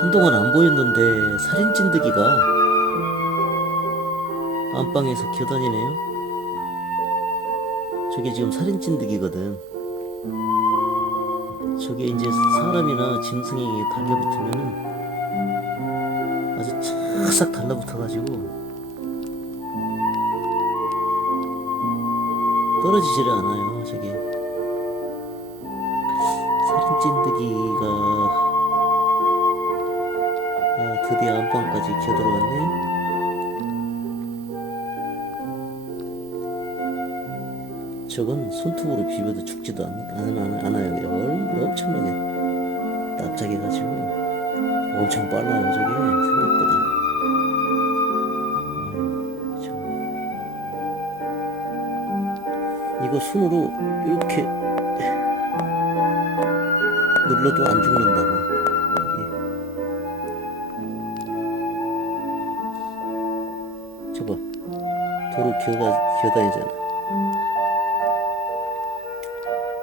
한동안 안 보였는데 살인 찐득이가 안방에서 기어다니네요. 저게 지금 살인 찐득이거든. 저게 이제 사람이나 짐승에게 달려붙으면은 아주 착싹 달라붙어가지고 떨어지지를 않아요. 저게 살인 찐득이가 아, 드디어 안방까지 기어들어왔네. 저건 손톱으로 비벼도 죽지도 않아요. 얼, 엄청나게 납작해가지고 엄청 빨라요. 저게 생각보다. 이거 손으로 이렇게 눌러도 안 죽는다고. 도로 기어가, 기어다니잖아.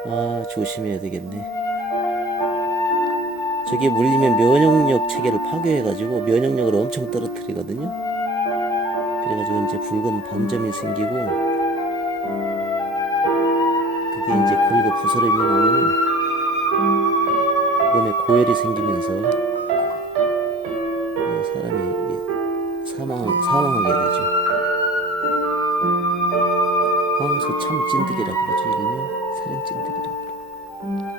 아, 조심해야 되겠네. 저게 물리면 면역력 체계를 파괴해가지고 면역력을 엄청 떨어뜨리거든요. 그래가지고 이제 붉은 반점이 생기고, 그게 이제 긁어 부스럼이 나면은 몸에 고열이 생기면서 어, 사람이 사망, 사망하게 되죠. 황소 참 찐득이라고 그러죠. 이름이 살인 찐득이라고. 그래요.